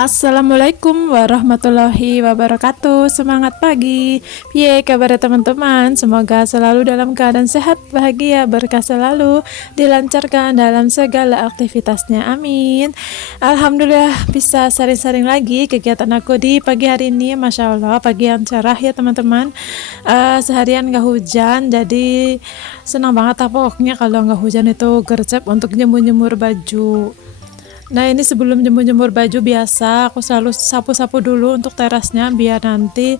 Assalamualaikum warahmatullahi wabarakatuh. Semangat pagi. Piye kabar teman-teman? Semoga selalu dalam keadaan sehat, bahagia, berkah selalu, dilancarkan dalam segala aktivitasnya. Amin. Alhamdulillah bisa sering-sering lagi kegiatan aku di pagi hari ini. Masya Allah, pagi yang cerah ya teman-teman. Seharian gak hujan, jadi senang banget pokoknya kalau nggak hujan itu gercep untuk jemur-jemur baju. Nah ini sebelum jemur-jemur baju biasa aku selalu sapu-sapu dulu untuk terasnya biar nanti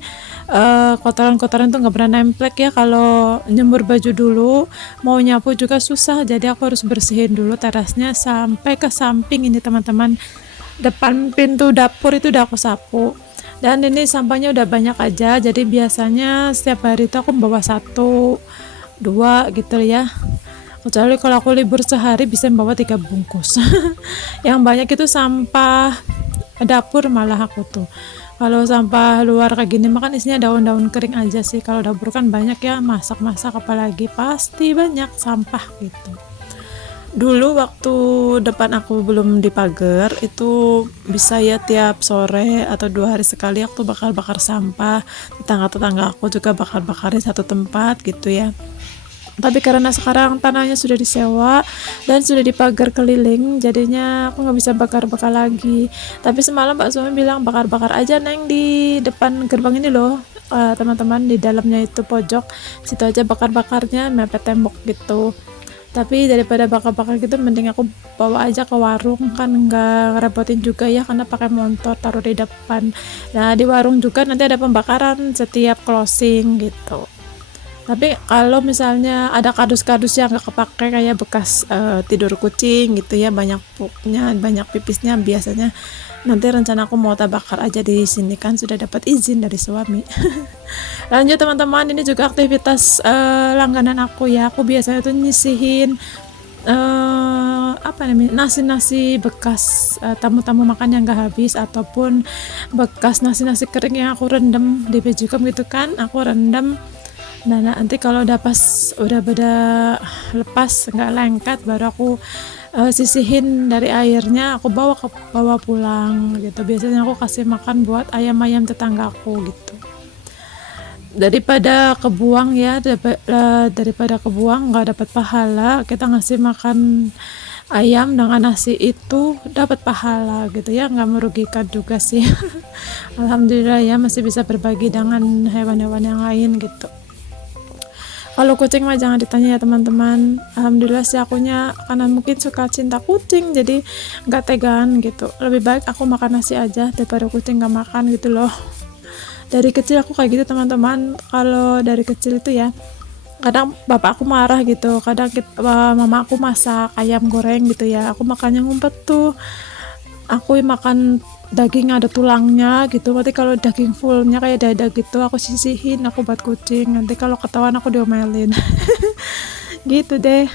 kotoran-kotoran tuh nggak pernah nemplek ya kalau jemur baju dulu. Mau nyapu juga susah, jadi aku harus bersihin dulu terasnya sampai ke samping ini teman-teman. Depan pintu dapur itu udah aku sapu. Dan ini sampahnya udah banyak aja, jadi biasanya setiap hari itu aku bawa 1, 2 gitu ya. Kecuali kalau aku libur sehari bisa bawa 3 bungkus. Yang banyak itu sampah dapur malah aku tuh. Kalau sampah luar kayak gini makan isinya daun-daun kering aja sih. Kalau dapur kan banyak ya, masak-masak apalagi pasti banyak sampah gitu. Dulu waktu depan aku belum dipagar itu bisa ya tiap sore atau 2 hari sekali aku bakar-bakar sampah. Tetangga-tetangga aku juga bakar-bakarin satu tempat gitu ya. Tapi karena sekarang tanahnya sudah disewa dan sudah dipagar keliling, jadinya aku nggak bisa bakar-bakar lagi. Tapi semalam Pak suami bilang bakar-bakar aja neng di depan gerbang ini loh. Teman-teman, di dalamnya itu pojok situ aja bakar-bakarnya mepet tembok gitu. Tapi daripada bakar-bakar gitu mending aku bawa aja ke warung, kan nggak ngerepotin juga ya karena pakai motor taruh di depan. Nah di warung juga nanti ada pembakaran setiap closing gitu. Tapi kalau misalnya ada kardus-kardus yang nggak kepake kayak bekas tidur kucing gitu ya, banyak pupnya, banyak pipisnya, biasanya nanti rencana aku mau bakar aja di sini, kan sudah dapat izin dari suami. Lanjut teman-teman, ini juga aktivitas langganan aku ya. Aku biasanya tuh nyisihin apa namanya, nasi-nasi bekas tamu-tamu makan yang gak habis, ataupun bekas nasi-nasi kering yang aku rendam di bejukom gitu kan, aku rendam. Nah nanti kalau udah pas udah beda lepas nggak lengket baru aku sisihin dari airnya, aku bawa pulang gitu. Biasanya aku kasih makan buat ayam-ayam tetanggaku gitu, daripada kebuang ya, daripada kebuang nggak dapat pahala, kita ngasih makan ayam dengan nasi itu dapat pahala gitu ya, nggak merugikan juga sih. Alhamdulillah ya masih bisa berbagi dengan hewan-hewan yang lain gitu. Kalau kucing mah jangan ditanya ya teman-teman. Alhamdulillah sih akunya karena mungkin suka cinta kucing jadi nggak tegaan gitu. Lebih baik aku makan nasi aja daripada kucing nggak makan gitu loh. Dari kecil aku kayak gitu teman-teman. Kalau dari kecil itu ya, kadang bapak aku marah gitu. Kadang mama aku masak ayam goreng gitu ya, aku makannya ngumpet tuh. Aku makan daging ada tulangnya gitu, nanti kalau daging fullnya kayak dada gitu aku sisihin, aku buat kucing, nanti kalau ketahuan aku diomelin. Gitu deh,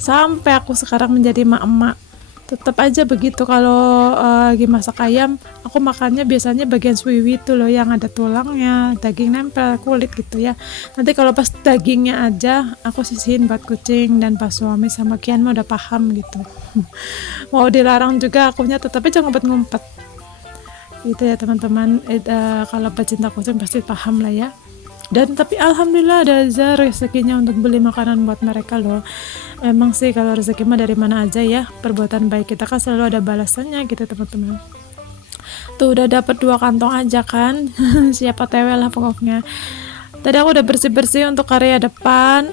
sampai aku sekarang menjadi emak-emak tetap aja begitu. Kalau lagi masak ayam aku makannya biasanya bagian suwiwi itu loh yang ada tulangnya, daging nempel kulit gitu ya. Nanti kalau pas dagingnya aja aku sisihin buat kucing, dan pas suami sama Kian mah udah paham gitu. Mau dilarang juga akunya tetap aja ngumpet-ngumpet gitu ya teman-teman. Kalau pecinta kucing pasti paham lah ya. Dan tapi alhamdulillah ada aja rezekinya untuk beli makanan buat mereka loh. Emang sih kalau rezeki mah dari mana aja ya, perbuatan baik kita kan selalu ada balasannya gitu teman-teman. Tuh udah dapat 2 kantong aja kan. Siapa tewe lah pokoknya. Tadi aku udah bersih-bersih untuk area depan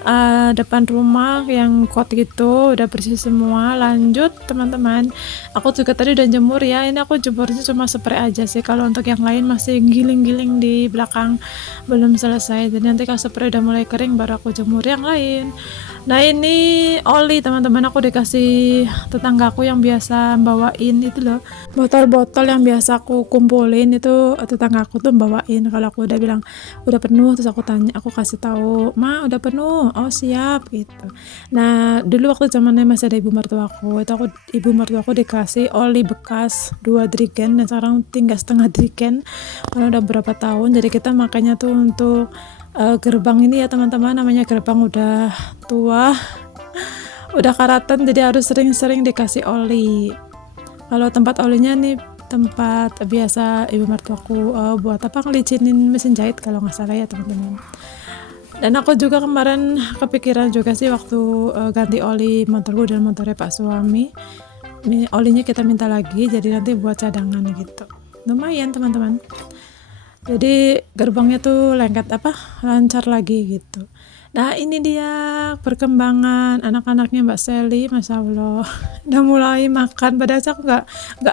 rumah yang kot gitu, udah bersih semua. Lanjut teman-teman, aku juga tadi udah jemur ya. Ini aku jemurnya cuma spray aja sih, kalau untuk yang lain masih giling-giling di belakang belum selesai. Jadi nanti kalau spray udah mulai kering baru aku jemur yang lain. Nah ini oli teman-teman, aku dikasih tetanggaku yang biasa bawain itu loh, botol-botol yang biasa aku kumpulin itu tetanggaku tuh bawain. Kalau aku udah bilang udah penuh, terus aku tanya, aku kasih tahu, ma udah penuh, oh siap gitu. Nah dulu waktu zamannya masih ada ibu mertuaku, itu ibu mertuaku dikasih oli bekas 2 drigen, dan sekarang tinggal setengah drigen karena udah berapa tahun. Jadi kita makanya tuh untuk gerbang ini ya teman-teman, namanya gerbang udah tua, udah karatan, jadi harus sering-sering dikasih oli. Kalau tempat olinya nih tempat biasa ibu mertuaku buat apa, ngelicinin mesin jahit kalau nggak salah ya teman-teman. Dan aku juga kemarin kepikiran juga sih waktu ganti oli motorku dan motornya pak suami, olinya kita minta lagi, jadi nanti buat cadangan gitu. Lumayan teman-teman, jadi gerbangnya tuh lancar lagi gitu. Nah ini dia perkembangan anak-anaknya Mbak Sally, Masya Allah. Udah mulai makan, padahal aku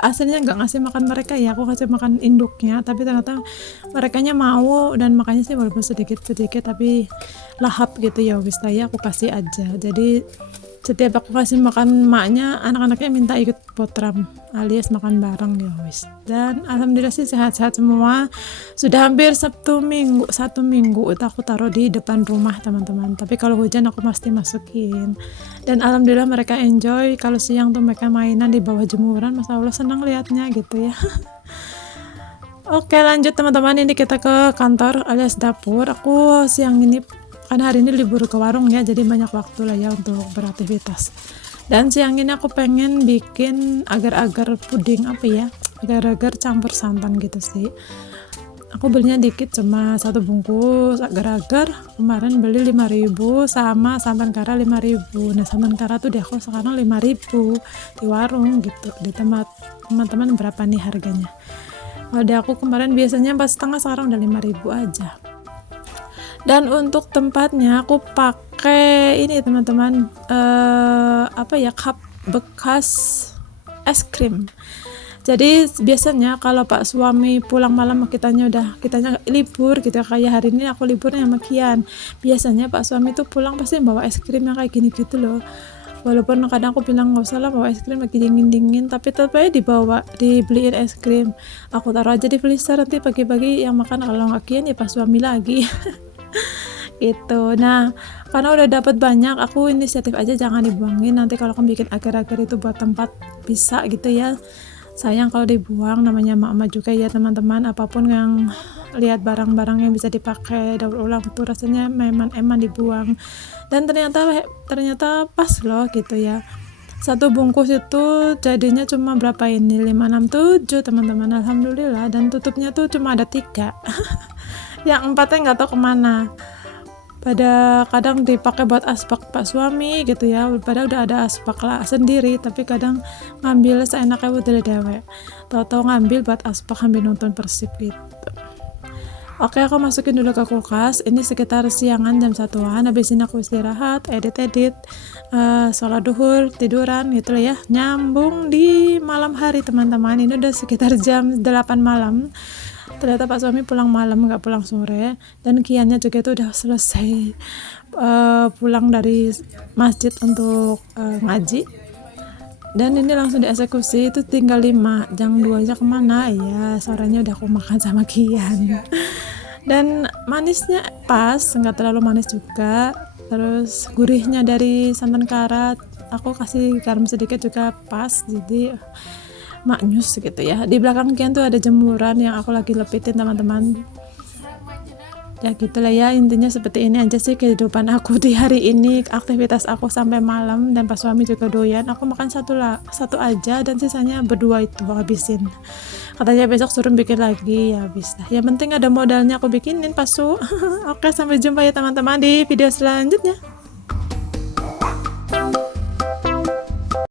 aslinya nggak ngasih makan mereka ya, aku kasih makan induknya, tapi ternyata merekanya mau, dan makanya sih walaupun sedikit-sedikit tapi lahap gitu ya, wis ya aku kasih aja. Jadi setiap aku kasih makan maknya, anak-anaknya minta ikut potram alias makan bareng ya wis. Dan alhamdulillah sih sehat-sehat semua. Sudah hampir satu minggu itu aku taruh di depan rumah teman-teman, tapi kalau hujan aku pasti masukin. Dan alhamdulillah mereka enjoy, kalau siang tuh mereka mainan di bawah jemuran, Masya Allah senang liatnya gitu ya. Oke lanjut teman-teman, ini kita ke kantor alias dapur. Aku siang ini kan hari ini libur ke warung ya, jadi banyak waktu lah ya untuk beraktivitas. Dan siang ini aku pengen bikin agar-agar puding agar-agar campur santan gitu sih. Aku belinya dikit, cuma 1 bungkus agar-agar, kemarin beli 5.000 sama santan kara 5.000. Nah santan kara tuh di aku sekarang 5.000 di warung gitu. Di tempat teman-teman berapa nih harganya? Kalau di aku kemarin biasanya 4,5, sekarang udah 5.000 aja. Dan untuk tempatnya aku pakai ini teman-teman, cup bekas es krim. Jadi biasanya kalau pak suami pulang malam, kitanya libur gitu, kayak hari ini aku liburnya sama Kian. Biasanya pak suami tuh pulang pasti bawa es krim yang kayak gini gitu loh. Walaupun kadang aku bilang nggak usah lah bawa es krim lagi dingin-dingin, tapi tetap aja dibeliin es krim. Aku taruh aja di freezer, nanti pagi-pagi yang makan kalau nggak Kian ya pak suami lagi. Gitu. Nah karena udah dapat banyak, aku inisiatif aja jangan dibuangin, nanti kalau kamu bikin agar-agar itu buat tempat bisa gitu ya, sayang kalau dibuang, namanya mama juga ya teman-teman. Apapun yang lihat barang-barang yang bisa dipakai daur ulang itu rasanya memang eman dibuang, dan ternyata pas loh gitu ya. 1 bungkus itu jadinya cuma berapa ini, 5, 6, 7 teman-teman, alhamdulillah. Dan tutupnya tuh cuma ada 3 yang 4-nya nggak tahu kemana, pada kadang dipakai buat asbak pak suami gitu ya, padahal udah ada asbak lah sendiri, tapi kadang ngambil seenaknya buat dewe, tahu-tahu ngambil buat asbak sambil nonton Persib gitu. Oke, aku masukin dulu ke kulkas. Ini sekitar siangan jam 1-an, habis ini aku istirahat, edit sholat duhur, tiduran gitu lah ya, nyambung di malam hari teman-teman. Ini udah sekitar jam 8 malam. Ternyata pak suami pulang malam, nggak pulang sore, dan Kiannya juga itu udah selesai pulang dari masjid untuk ngaji, dan ini langsung dieksekusi. Itu tinggal 5, jam 2 aja kemana ya, sorenya udah aku makan sama Kian. Dan manisnya pas, nggak terlalu manis juga, terus gurihnya dari santan kara, aku kasih garam sedikit juga pas, jadi maknyus gitu ya. Di belakang Kian tuh ada jemuran yang aku lagi lepitin teman-teman. Ya gitulah ya, intinya seperti ini aja sih kehidupan aku di hari ini, aktivitas aku sampai malam. Dan pas suami juga doyan, aku makan satu aja, dan sisanya berdua itu habisin. Katanya besok suruh bikin lagi, ya habis dah. Yang penting ada modalnya aku bikinin pas su. Oke, sampai jumpa ya teman-teman di video selanjutnya.